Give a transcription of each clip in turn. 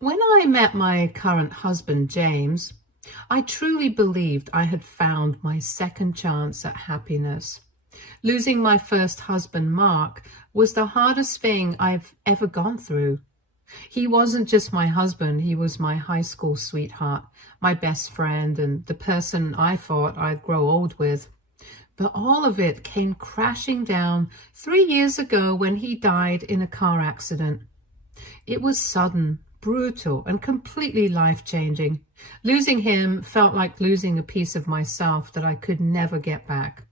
When I met my current husband, James, I truly believed I had found my second chance at happiness. Losing my first husband, Mark, was the hardest thing I've ever gone through. He wasn't just my husband, he was my high school sweetheart, my best friend, and the person I thought I'd grow old with. But all of it came crashing down 3 years ago when he died in a car accident. It was sudden, brutal, and completely life-changing. Losing him felt like losing a piece of myself that I could never get back.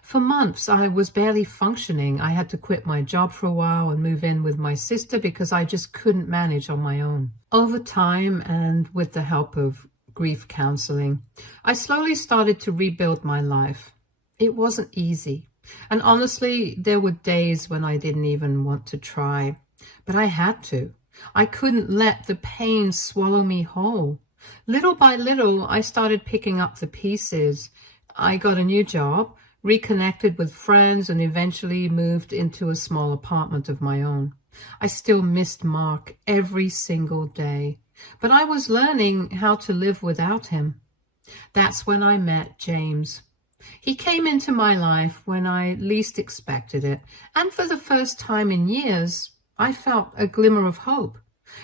For months, I was barely functioning. I had to quit my job for a while and move in with my sister because I just couldn't manage on my own. Over time, and with the help of grief counseling, I slowly started to rebuild my life. It wasn't easy. And honestly, there were days when I didn't even want to try. But I had to. I couldn't let the pain swallow me whole. Little by little, I started picking up the pieces. I got a new job, reconnected with friends, and eventually moved into a small apartment of my own. I still missed Mark every single day, but I was learning how to live without him. That's when I met James. He came into my life when I least expected it, and for the first time in years, I felt a glimmer of hope.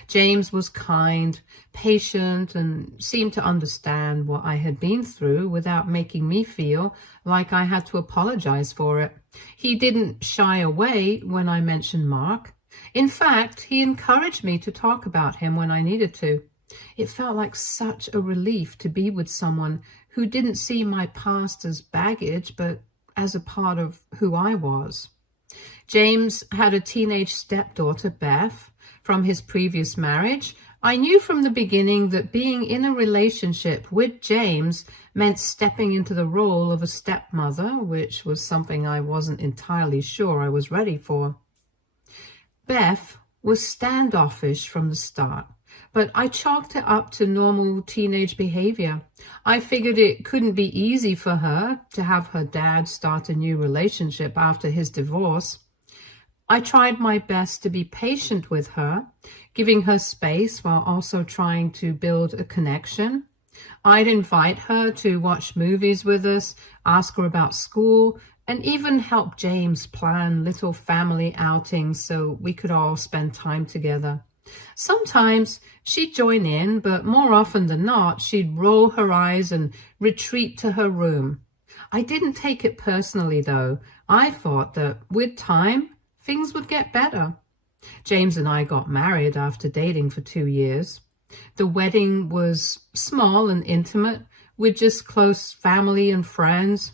James was kind, patient, and seemed to understand what I had been through without making me feel like I had to apologize for it. He didn't shy away when I mentioned Mark. In fact, he encouraged me to talk about him when I needed to. It felt like such a relief to be with someone who didn't see my past as baggage, but as a part of who I was. James had a teenage stepdaughter, Beth, from his previous marriage. I knew from the beginning that being in a relationship with James meant stepping into the role of a stepmother, which was something I wasn't entirely sure I was ready for. Beth was standoffish from the start, but I chalked it up to normal teenage behavior. I figured it couldn't be easy for her to have her dad start a new relationship after his divorce. I tried my best to be patient with her, giving her space while also trying to build a connection. I'd invite her to watch movies with us, ask her about school, and even help James plan little family outings so we could all spend time together. Sometimes she'd join in, but more often than not, she'd roll her eyes and retreat to her room. I didn't take it personally, though. I thought that with time, things would get better. James and I got married after dating for 2 years. The wedding was small and intimate, with just close family and friends.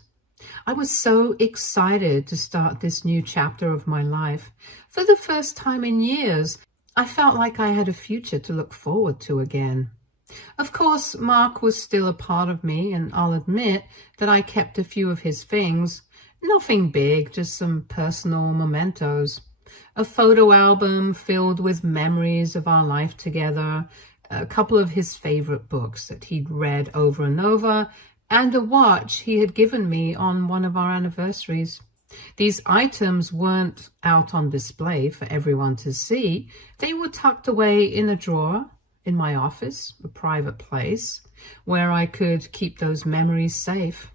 I was so excited to start this new chapter of my life. For the first time in years, I felt like I had a future to look forward to again. Of course, Mark was still a part of me, and I'll admit that I kept a few of his things. Nothing big, just some personal mementos. A photo album filled with memories of our life together, a couple of his favorite books that he'd read over and over, and a watch he had given me on one of our anniversaries. These items weren't out on display for everyone to see. They were tucked away in a drawer in my office, a private place, where I could keep those memories safe.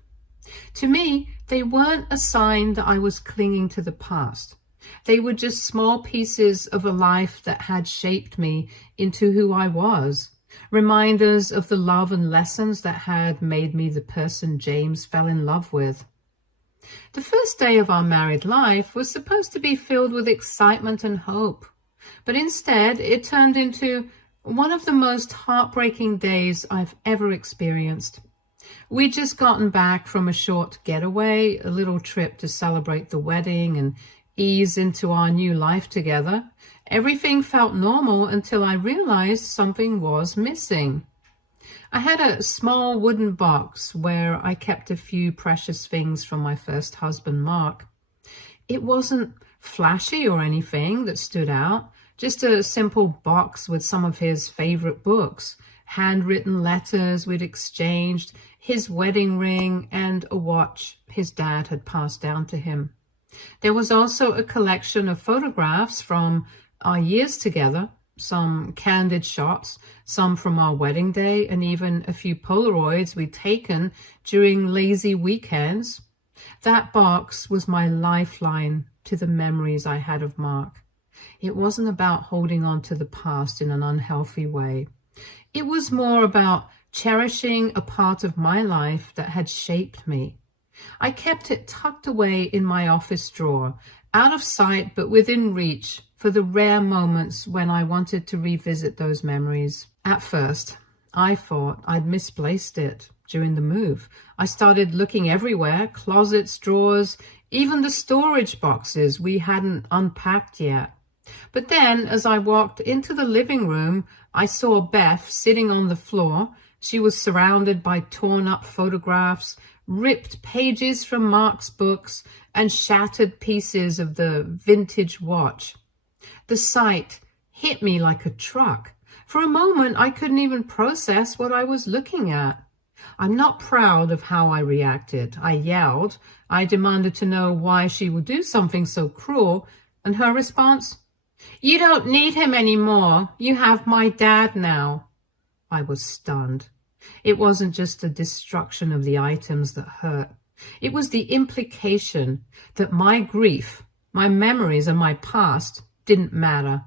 To me, they weren't a sign that I was clinging to the past. They were just small pieces of a life that had shaped me into who I was. Reminders of the love and lessons that had made me the person James fell in love with. The first day of our married life was supposed to be filled with excitement and hope, but instead it turned into one of the most heartbreaking days I've ever experienced. We'd just gotten back from a short getaway, a little trip to celebrate the wedding and ease into our new life together. Everything felt normal until I realized something was missing. I had a small wooden box where I kept a few precious things from my first husband, Mark. It wasn't flashy or anything that stood out, just a simple box with some of his favorite books, handwritten letters we'd exchanged, his wedding ring, and a watch his dad had passed down to him. There was also a collection of photographs from our years together, some candid shots, some from our wedding day, and even a few Polaroids we'd taken during lazy weekends. That box was my lifeline to the memories I had of Mark. It wasn't about holding on to the past in an unhealthy way. It was more about cherishing a part of my life that had shaped me. I kept it tucked away in my office drawer, out of sight but within reach for the rare moments when I wanted to revisit those memories. At first, I thought I'd misplaced it during the move. I started looking everywhere, closets, drawers, even the storage boxes we hadn't unpacked yet. But then, as I walked into the living room, I saw Beth sitting on the floor. She was surrounded by torn-up photographs, ripped pages from Mark's books, and shattered pieces of the vintage watch. The sight hit me like a truck. For a moment, I couldn't even process what I was looking at. I'm not proud of how I reacted. I yelled. I demanded to know why she would do something so cruel, and her response, "You don't need him anymore. You have my dad now." I was stunned. It wasn't just the destruction of the items that hurt. It was the implication that my grief, my memories, and my past didn't matter.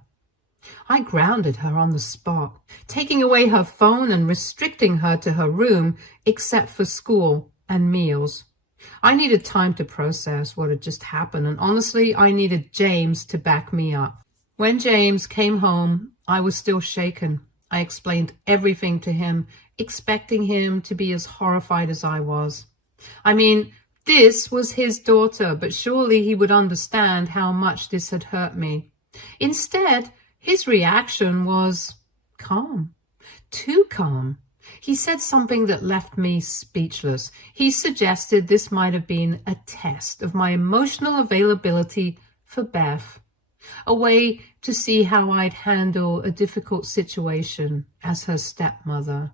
I grounded her on the spot, taking away her phone and restricting her to her room except for school and meals. I needed time to process what had just happened, and honestly, I needed James to back me up. When James came home, I was still shaken. I explained everything to him, expecting him to be as horrified as I was. I mean, this was his daughter, but surely he would understand how much this had hurt me. Instead, his reaction was calm, too calm. He said something that left me speechless. He suggested this might have been a test of my emotional availability for Beth, a way to see how I'd handle a difficult situation as her stepmother.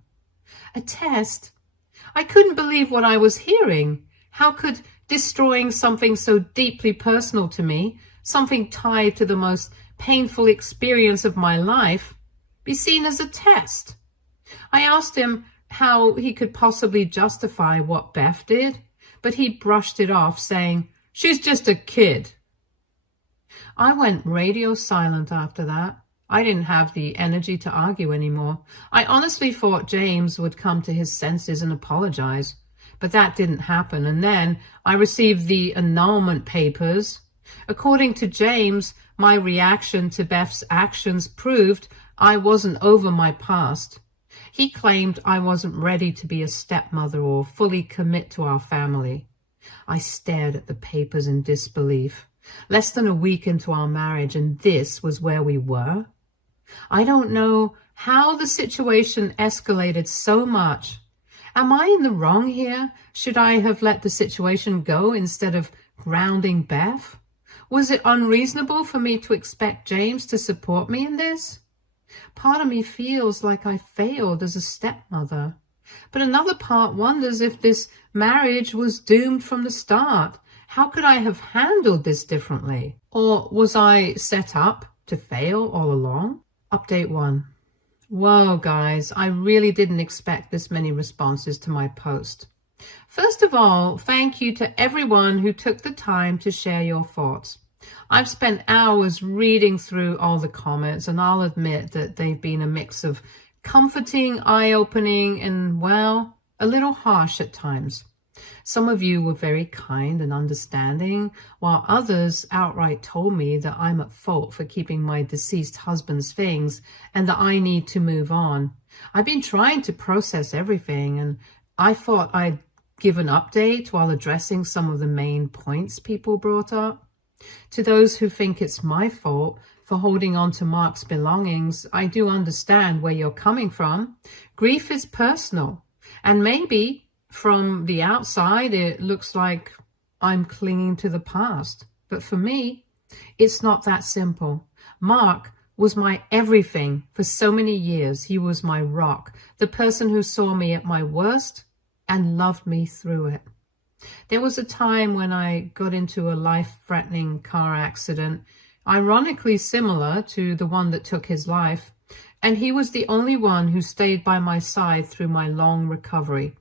A test? I couldn't believe what I was hearing. How could destroying something so deeply personal to me, something tied to the most painful experience of my life, be seen as a test? I asked him how he could possibly justify what Beth did, but he brushed it off, saying, "She's just a kid." I went radio silent after that. I didn't have the energy to argue anymore. I honestly thought James would come to his senses and apologize, but that didn't happen. And then I received the annulment papers. According to James, my reaction to Beth's actions proved I wasn't over my past. He claimed I wasn't ready to be a stepmother or fully commit to our family. I stared at the papers in disbelief. Less than a week into our marriage, and this was where we were? I don't know how the situation escalated so much. Am I in the wrong here? Should I have let the situation go instead of grounding Beth? Was it unreasonable for me to expect James to support me in this? Part of me feels like I failed as a stepmother, but another part wonders if this marriage was doomed from the start. How could I have handled this differently? Or was I set up to fail all along? Update 1. Whoa, guys, I really didn't expect this many responses to my post. First of all, thank you to everyone who took the time to share your thoughts. I've spent hours reading through all the comments, and I'll admit that they've been a mix of comforting, eye-opening, and, well, a little harsh at times. Some of you were very kind and understanding, while others outright told me that I'm at fault for keeping my deceased husband's things and that I need to move on. I've been trying to process everything, and I thought I'd give an update while addressing some of the main points people brought up. To those who think it's my fault for holding on to Mark's belongings, I do understand where you're coming from. Grief is personal, and maybe from the outside, it looks like I'm clinging to the past. But for me, it's not that simple. Mark was my everything for so many years. He was my rock, the person who saw me at my worst and loved me through it. There was a time when I got into a life-threatening car accident ironically similar to the one that took his life, and he was the only one who stayed by my side through my long recovery.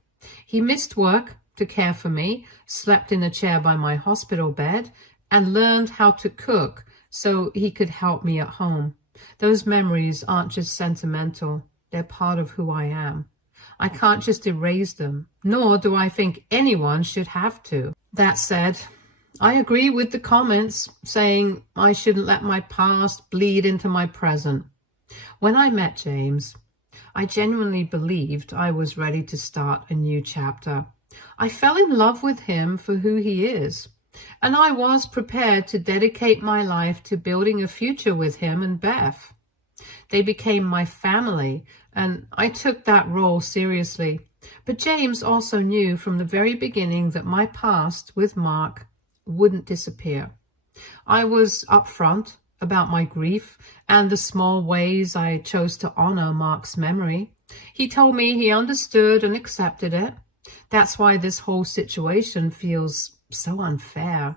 He missed work to care for me, slept in a chair by my hospital bed, and learned how to cook so he could help me at home. Those memories aren't just sentimental, they're part of who I am. I can't just erase them, nor do I think anyone should have to. That said, I agree with the comments saying I shouldn't let my past bleed into my present. When I met James, I genuinely believed I was ready to start a new chapter. I fell in love with him for who he is, and I was prepared to dedicate my life to building a future with him and Beth. They became my family, and I took that role seriously. But James also knew from the very beginning that my past with Mark wouldn't disappear. I was upfront about my grief and the small ways I chose to honor Mark's memory. He told me he understood and accepted it. That's why this whole situation feels so unfair.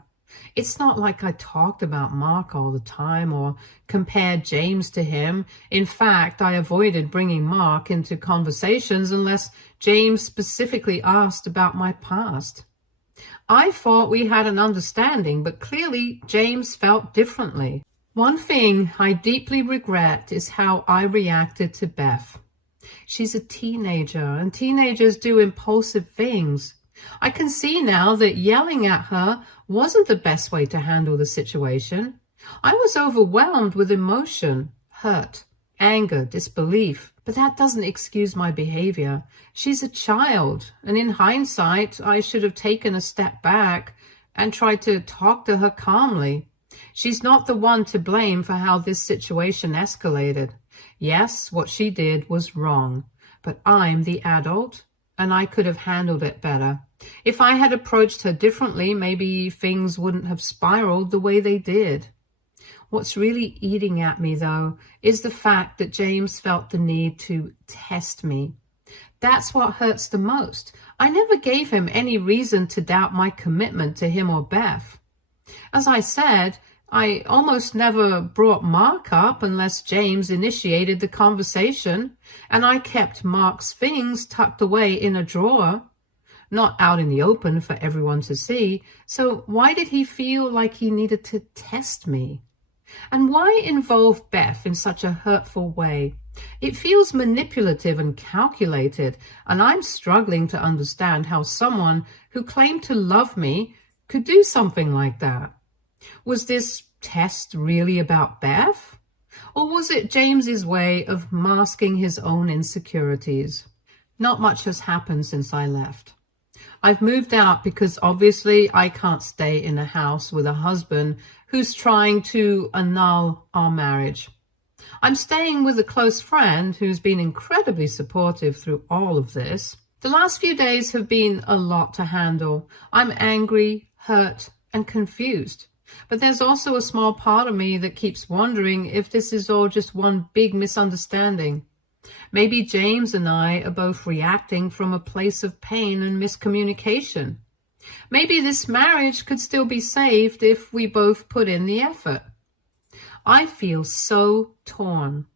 It's not like I talked about Mark all the time or compared James to him. In fact, I avoided bringing Mark into conversations unless James specifically asked about my past. I thought we had an understanding, but clearly James felt differently. One thing I deeply regret is how I reacted to Beth. She's a teenager, and teenagers do impulsive things. I can see now that yelling at her wasn't the best way to handle the situation. I was overwhelmed with emotion, hurt, anger, disbelief, but that doesn't excuse my behavior. She's a child, and in hindsight, I should have taken a step back and tried to talk to her calmly. She's not the one to blame for how this situation escalated. Yes, what she did was wrong, but I'm the adult, and I could have handled it better. If I had approached her differently, maybe things wouldn't have spiraled the way they did. What's really eating at me, though, is the fact that James felt the need to test me. That's what hurts the most. I never gave him any reason to doubt my commitment to him or Beth. As I said, I almost never brought Mark up unless James initiated the conversation, and I kept Mark's things tucked away in a drawer, not out in the open for everyone to see. So why did he feel like he needed to test me? And why involve Beth in such a hurtful way? It feels manipulative and calculated, and I'm struggling to understand how someone who claimed to love me could do something like that. Was this test really about Beth? Or was it James's way of masking his own insecurities? Not much has happened since I left. I've moved out because obviously I can't stay in a house with a husband who's trying to annul our marriage. I'm staying with a close friend who's been incredibly supportive through all of this. The last few days have been a lot to handle. I'm angry, hurt, and confused. But there's also a small part of me that keeps wondering if this is all just one big misunderstanding. Maybe James and I are both reacting from a place of pain and miscommunication. Maybe this marriage could still be saved if we both put in the effort. I feel so torn.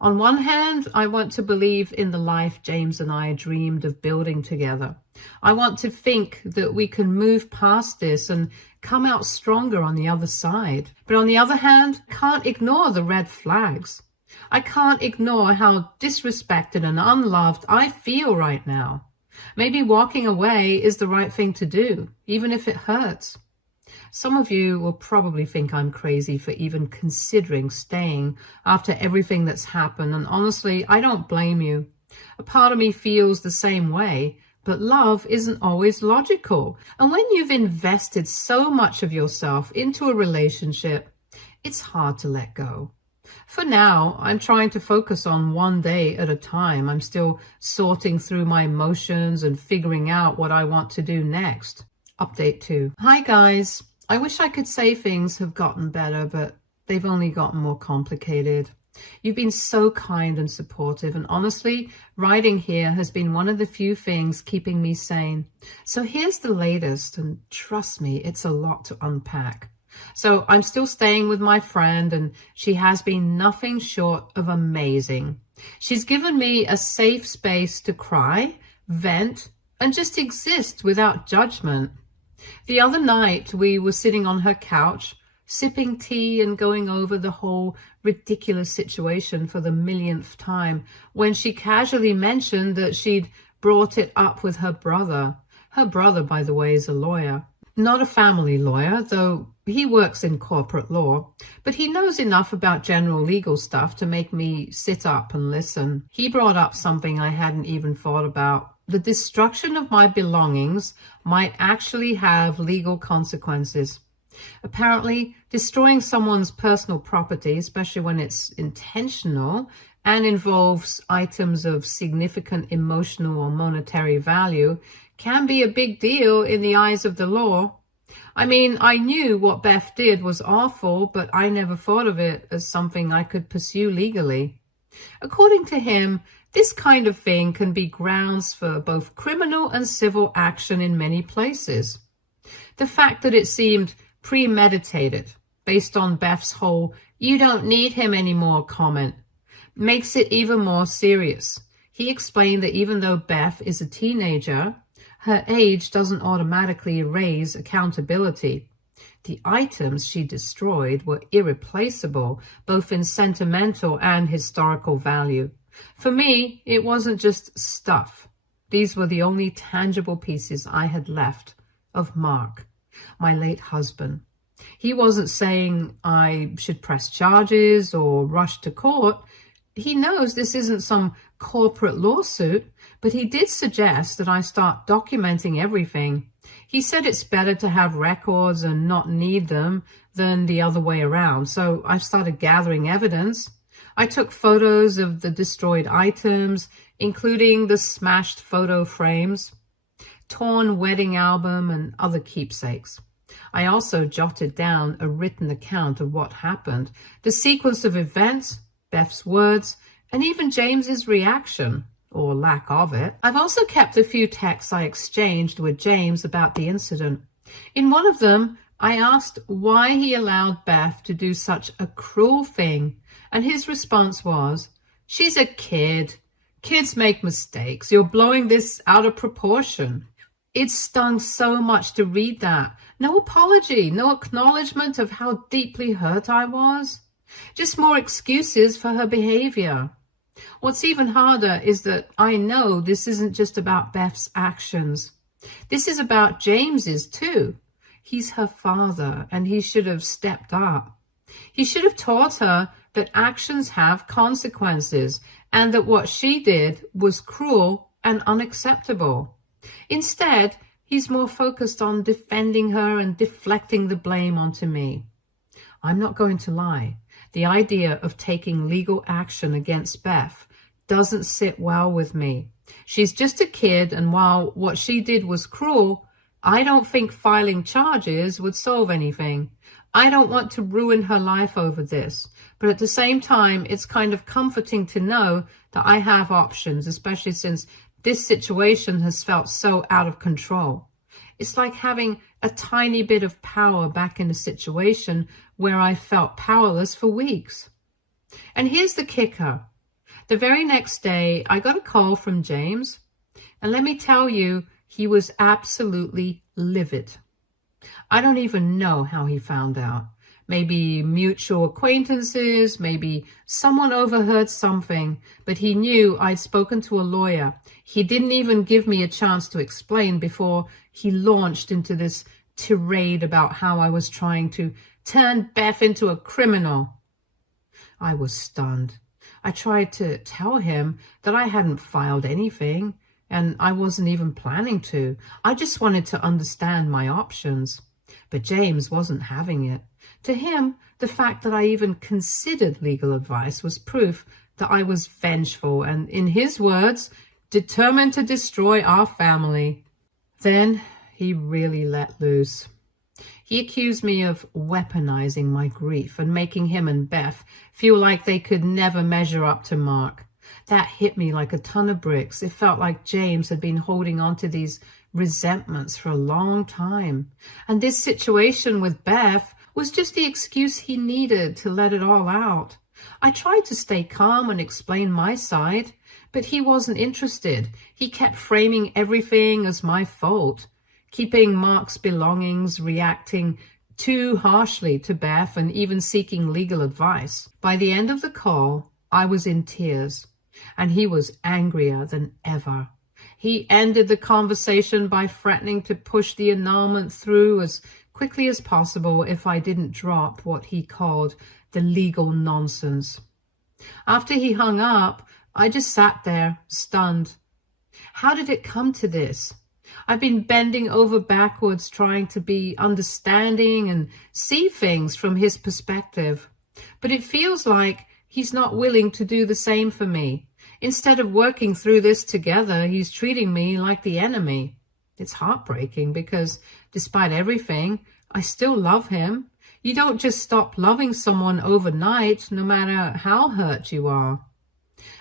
On one hand, I want to believe in the life James and I dreamed of building together. I want to think that we can move past this and come out stronger on the other side. But on the other hand, I can't ignore the red flags. I can't ignore how disrespected and unloved I feel right now. Maybe walking away is the right thing to do, even if it hurts. Some of you will probably think I'm crazy for even considering staying after everything that's happened, and honestly, I don't blame you. A part of me feels the same way, but love isn't always logical. And when you've invested so much of yourself into a relationship, it's hard to let go. For now, I'm trying to focus on one day at a time. I'm still sorting through my emotions and figuring out what I want to do next. Update 2. Hi guys. I wish I could say things have gotten better, but they've only gotten more complicated. You've been so kind and supportive, and honestly, writing here has been one of the few things keeping me sane. So here's the latest, and trust me, it's a lot to unpack. So I'm still staying with my friend, and she has been nothing short of amazing. She's given me a safe space to cry, vent, and just exist without judgment. The other night, we were sitting on her couch, sipping tea and going over the whole ridiculous situation for the millionth time, when she casually mentioned that she'd brought it up with her brother. Her brother, by the way, is a lawyer. Not a family lawyer, though he works in corporate law, but he knows enough about general legal stuff to make me sit up and listen. He brought up something I hadn't even thought about. The destruction of my belongings might actually have legal consequences. Apparently, destroying someone's personal property, especially when it's intentional and involves items of significant emotional or monetary value, can be a big deal in the eyes of the law. I mean, I knew what Beth did was awful, but I never thought of it as something I could pursue legally. According to him, this kind of thing can be grounds for both criminal and civil action in many places. The fact that it seemed premeditated, based on Beth's whole "you don't need him anymore" comment, makes it even more serious. He explained that even though Beth is a teenager, her age doesn't automatically raise accountability. The items she destroyed were irreplaceable, both in sentimental and historical value. For me, it wasn't just stuff. These were the only tangible pieces I had left of Mark, my late husband. He wasn't saying I should press charges or rush to court. He knows this isn't some corporate lawsuit, but he did suggest that I start documenting everything. He said it's better to have records and not need them than the other way around. So I've started gathering evidence. I took photos of the destroyed items, including the smashed photo frames, torn wedding album, and other keepsakes. I also jotted down a written account of what happened, the sequence of events, Beth's words, and even James's reaction, or lack of it. I've also kept a few texts I exchanged with James about the incident. In one of them, I asked why he allowed Beth to do such a cruel thing, and his response was, "She's a kid. Kids make mistakes. You're blowing this out of proportion." It stung so much to read that. No apology, no acknowledgement of how deeply hurt I was. Just more excuses for her behavior. What's even harder is that I know this isn't just about Beth's actions. This is about James's too. He's her father, and he should have stepped up. He should have taught her that actions have consequences, and that what she did was cruel and unacceptable. Instead, he's more focused on defending her and deflecting the blame onto me. I'm not going to lie. The idea of taking legal action against Beth doesn't sit well with me. She's just a kid, and while what she did was cruel, I don't think filing charges would solve anything. I don't want to ruin her life over this, but at the same time, it's kind of comforting to know that I have options, especially since this situation has felt so out of control. It's like having a tiny bit of power back in a situation where I felt powerless for weeks. And here's the kicker. The very next day, I got a call from James, and let me tell you, he was absolutely livid. I don't even know how he found out. Maybe mutual acquaintances, maybe someone overheard something, but he knew I'd spoken to a lawyer. He didn't even give me a chance to explain before he launched into this tirade about how I was trying to turn Beth into a criminal. I was stunned. I tried to tell him that I hadn't filed anything, and I wasn't even planning to. I just wanted to understand my options. But James wasn't having it. To him, the fact that I even considered legal advice was proof that I was vengeful and, in his words, determined to destroy our family. Then he really let loose. He accused me of weaponizing my grief and making him and Beth feel like they could never measure up to Mark. That hit me like a ton of bricks. It felt like James had been holding on to these resentments for a long time. And this situation with Beth was just the excuse he needed to let it all out. I tried to stay calm and explain my side, but he wasn't interested. He kept framing everything as my fault, keeping Mark's belongings, reacting too harshly to Beth, and even seeking legal advice. By the end of the call, I was in tears, and he was angrier than ever. He ended the conversation by threatening to push the annulment through as quickly as possible if I didn't drop what he called the legal nonsense. After he hung up, I just sat there, stunned. How did it come to this? I've been bending over backwards trying to be understanding and see things from his perspective. But it feels like he's not willing to do the same for me. Instead of working through this together, he's treating me like the enemy. It's heartbreaking because despite everything, I still love him. You don't just stop loving someone overnight, no matter how hurt you are.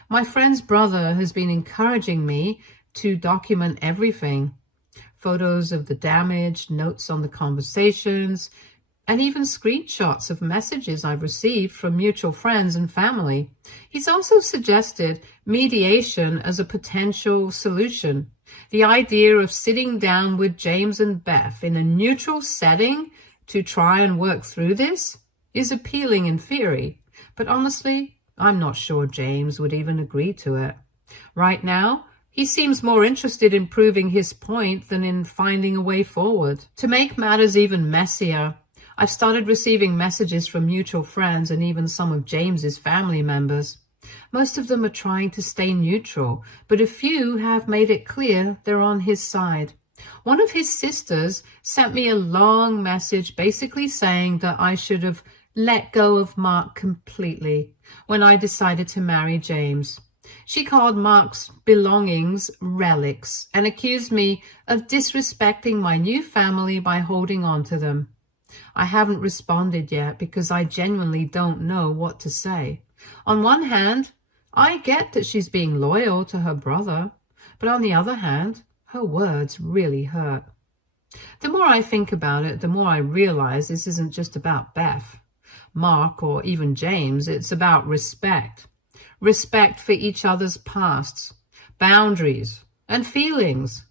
My friend's brother has been encouraging me to document everything. Photos of the damage, notes on the conversations, and even screenshots of messages I've received from mutual friends and family. He's also suggested mediation as a potential solution. The idea of sitting down with James and Beth in a neutral setting to try and work through this is appealing in theory, but honestly, I'm not sure James would even agree to it. Right now, he seems more interested in proving his point than in finding a way forward. To make matters even messier, I've started receiving messages from mutual friends and even some of James's family members. Most of them are trying to stay neutral, but a few have made it clear they're on his side. One of his sisters sent me a long message basically saying that I should have let go of Mark completely when I decided to marry James. She called Mark's belongings relics and accused me of disrespecting my new family by holding on to them. I haven't responded yet because I genuinely don't know what to say. On one hand, I get that she's being loyal to her brother, but on the other hand, her words really hurt. The more I think about it, the more I realize this isn't just about Beth, Mark, or even James. It's about respect. Respect for each other's pasts, boundaries, and feelings.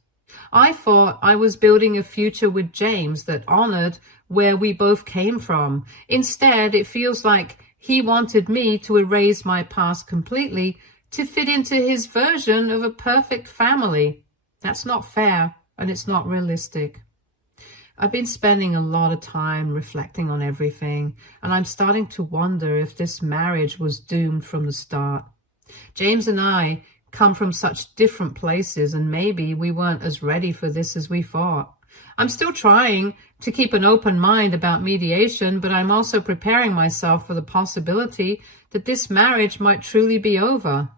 I thought I was building a future with James that honored where we both came from. Instead, it feels like he wanted me to erase my past completely to fit into his version of a perfect family. That's not fair, and it's not realistic. I've been spending a lot of time reflecting on everything, and I'm starting to wonder if this marriage was doomed from the start. James and I come from such different places, and maybe we weren't as ready for this as we thought. I'm still trying to keep an open mind about mediation, but I'm also preparing myself for the possibility that this marriage might truly be over.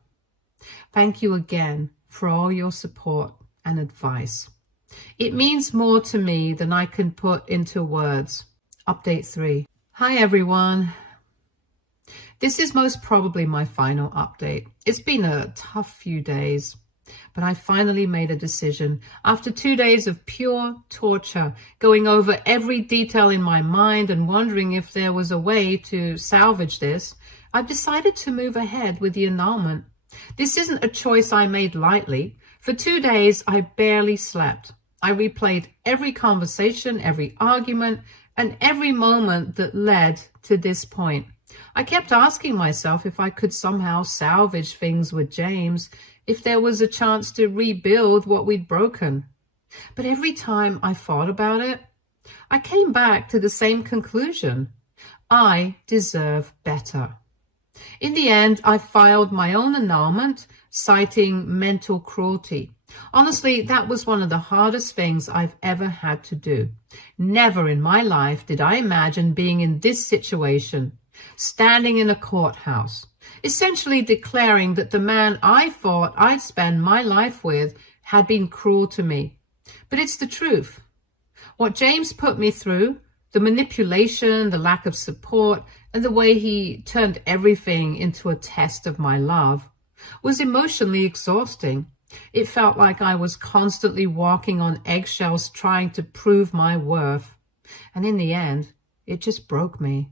Thank you again for all your support and advice. It means more to me than I can put into words. Update 3. Hi everyone. This is most probably my final update. It's been a tough few days, but I finally made a decision. After 2 days of pure torture, going over every detail in my mind and wondering if there was a way to salvage this, I've decided to move ahead with the annulment. This isn't a choice I made lightly. For 2 days, I barely slept. I replayed every conversation, every argument, and every moment that led to this point. I kept asking myself if I could somehow salvage things with James, if there was a chance to rebuild what we'd broken. But every time I thought about it, I came back to the same conclusion. I deserve better. In the end, I filed my own annulment, citing mental cruelty. Honestly, that was one of the hardest things I've ever had to do. Never in my life did I imagine being in this situation, standing in a courthouse, essentially declaring that the man I thought I'd spend my life with had been cruel to me. But it's the truth. What James put me through, the manipulation, the lack of support, and the way he turned everything into a test of my love, was emotionally exhausting. It felt like I was constantly walking on eggshells trying to prove my worth. And in the end, It just broke me.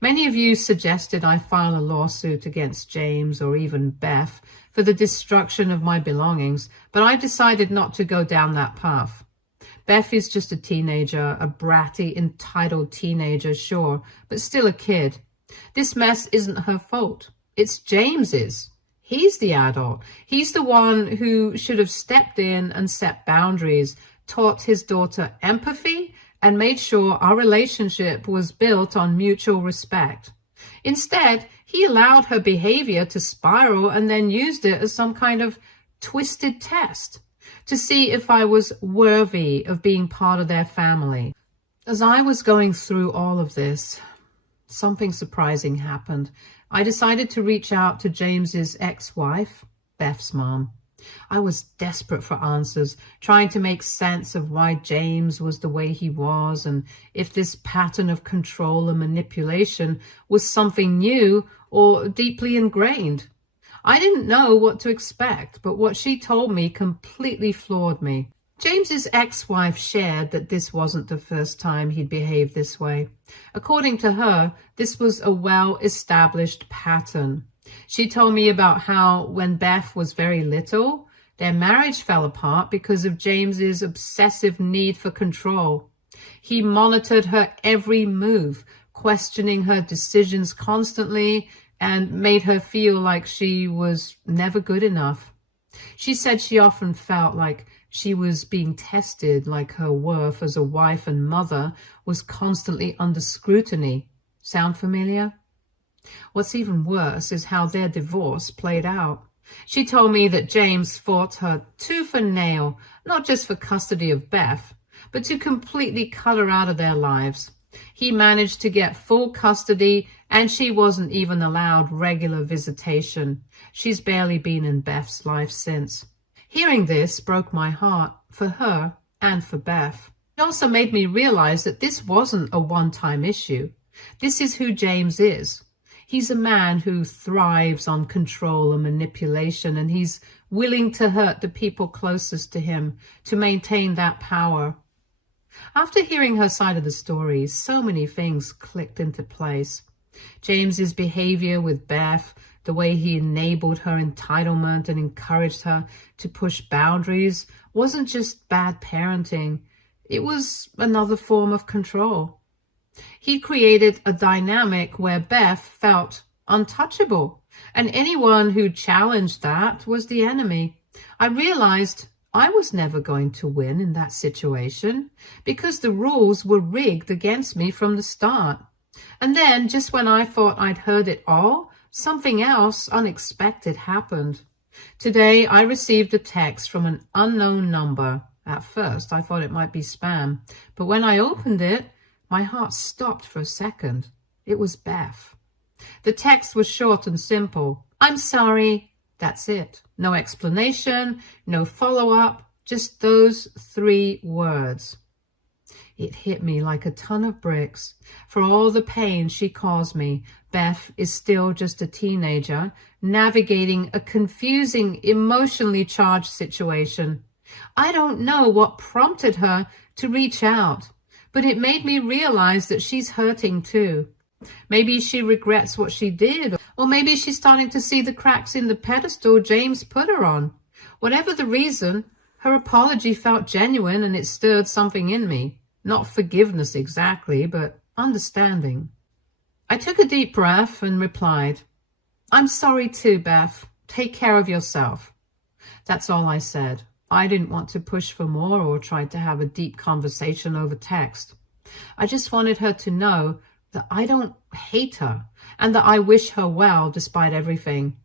Many of you suggested I file a lawsuit against James or even Beth for the destruction of my belongings, but I decided not to go down that path. Beth is just a teenager, a bratty, entitled teenager, sure, but still a kid. This mess isn't her fault. It's James's. He's the adult. He's the one who should have stepped in and set boundaries, taught his daughter empathy, and made sure our relationship was built on mutual respect. Instead, he allowed her behavior to spiral and then used it as some kind of twisted test to see if I was worthy of being part of their family. As I was going through all of this, something surprising happened. I decided to reach out to James's ex-wife, Beth's mom. I was desperate for answers, trying to make sense of why James was the way he was and if this pattern of control and manipulation was something new or deeply ingrained. I didn't know what to expect, but what she told me completely floored me. James's ex-wife shared that this wasn't the first time he'd behaved this way. According to her, this was a well-established pattern. She told me about how when Beth was very little, their marriage fell apart because of James's obsessive need for control. He monitored her every move, questioning her decisions constantly, and made her feel like she was never good enough. She said she often felt like she was being tested, like her worth as a wife and mother was constantly under scrutiny. Sound familiar? What's even worse is how their divorce played out. She told me that James fought her tooth and nail, not just for custody of Beth, but to completely cut her out of their lives. He managed to get full custody, and she wasn't even allowed regular visitation. She's barely been in Beth's life since. Hearing this broke my heart for her and for Beth. It also made me realize that this wasn't a one-time issue. This is who James is. He's a man who thrives on control and manipulation, and he's willing to hurt the people closest to him to maintain that power. After hearing her side of the story, so many things clicked into place. James's behavior with Beth, the way he enabled her entitlement and encouraged her to push boundaries, wasn't just bad parenting. It was another form of control. He created a dynamic where Beth felt untouchable, and anyone who challenged that was the enemy. I realized I was never going to win in that situation because the rules were rigged against me from the start. And then, just when I thought I'd heard it all, something else unexpected happened. Today, I received a text from an unknown number. At first, I thought it might be spam, but when I opened it, my heart stopped for a second. It was Beth. The text was short and simple. "I'm sorry." That's it. No explanation, no follow-up, just those 3 words. It hit me like a ton of bricks. For all the pain she caused me, Beth is still just a teenager navigating a confusing, emotionally charged situation. I don't know what prompted her to reach out, but it made me realize that she's hurting too. Maybe she regrets what she did, or maybe she's starting to see the cracks in the pedestal James put her on. Whatever the reason, her apology felt genuine and it stirred something in me. Not forgiveness exactly, but understanding. I took a deep breath and replied, "I'm sorry too, Beth. Take care of yourself." That's all I said. I didn't want to push for more or try to have a deep conversation over text. I just wanted her to know that I don't hate her and that I wish her well despite everything.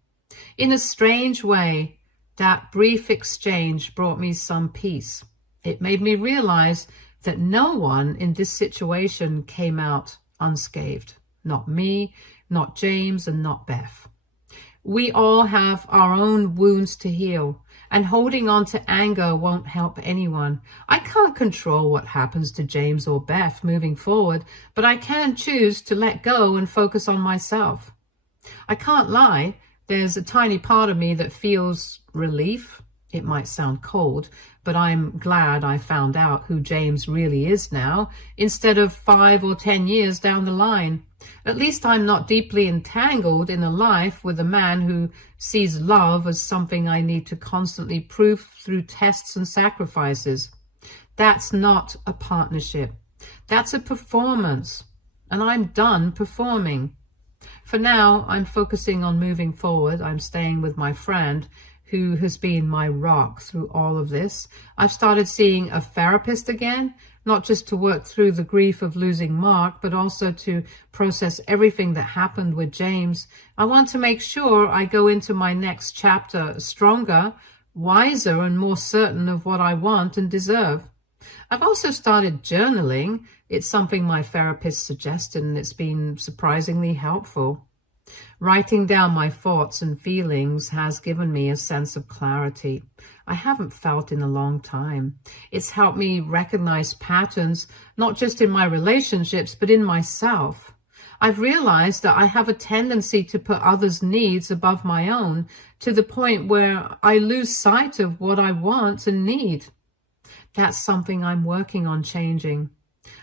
In a strange way, that brief exchange brought me some peace. It made me realize that no one in this situation came out unscathed. Not me, not James, and not Beth. We all have our own wounds to heal, and holding on to anger won't help anyone. I can't control what happens to James or Beth moving forward, but I can choose to let go and focus on myself. I can't lie, there's a tiny part of me that feels relief. It might sound cold, but I'm glad I found out who James really is now, instead of 5 or 10 years down the line. At least I'm not deeply entangled in a life with a man who sees love as something I need to constantly prove through tests and sacrifices. That's not a partnership. That's a performance. And I'm done performing. For now, I'm focusing on moving forward. I'm staying with my friend who has been my rock through all of this. I've started seeing a therapist again, not just to work through the grief of losing Mark, but also to process everything that happened with James. I want to make sure I go into my next chapter stronger, wiser, and more certain of what I want and deserve. I've also started journaling. It's something my therapist suggested, and it's been surprisingly helpful. Writing down my thoughts and feelings has given me a sense of clarity I haven't felt in a long time. It's helped me recognize patterns, not just in my relationships, but in myself. I've realized that I have a tendency to put others' needs above my own, to the point where I lose sight of what I want and need. That's something I'm working on changing.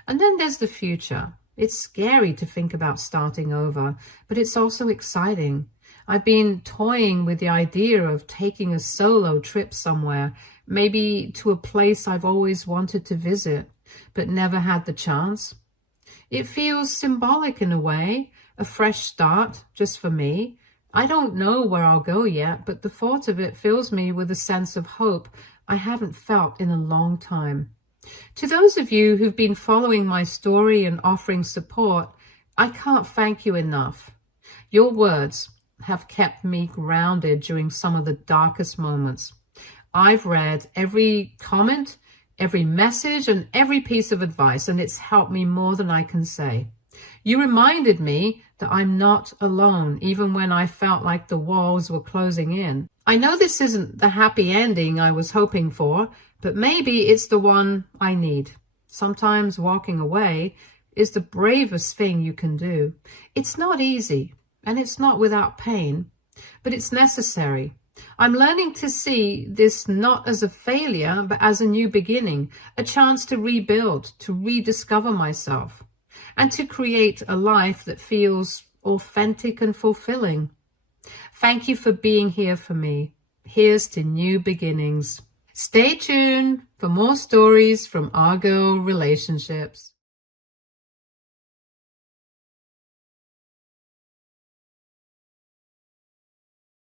And then there's the future. It's scary to think about starting over, but it's also exciting. I've been toying with the idea of taking a solo trip somewhere, maybe to a place I've always wanted to visit, but never had the chance. It feels symbolic in a way, a fresh start just for me. I don't know where I'll go yet, but the thought of it fills me with a sense of hope I haven't felt in a long time. To those of you who've been following my story and offering support, I can't thank you enough. Your words have kept me grounded during some of the darkest moments. I've read every comment, every message, and every piece of advice, and it's helped me more than I can say. You reminded me that I'm not alone, even when I felt like the walls were closing in. I know this isn't the happy ending I was hoping for, but maybe it's the one I need. Sometimes walking away is the bravest thing you can do. It's not easy, and it's not without pain, but it's necessary. I'm learning to see this not as a failure, but as a new beginning, a chance to rebuild, to rediscover myself, and to create a life that feels authentic and fulfilling. Thank you for being here for me. Here's to new beginnings. Stay tuned for more stories from Our Girl Relationships.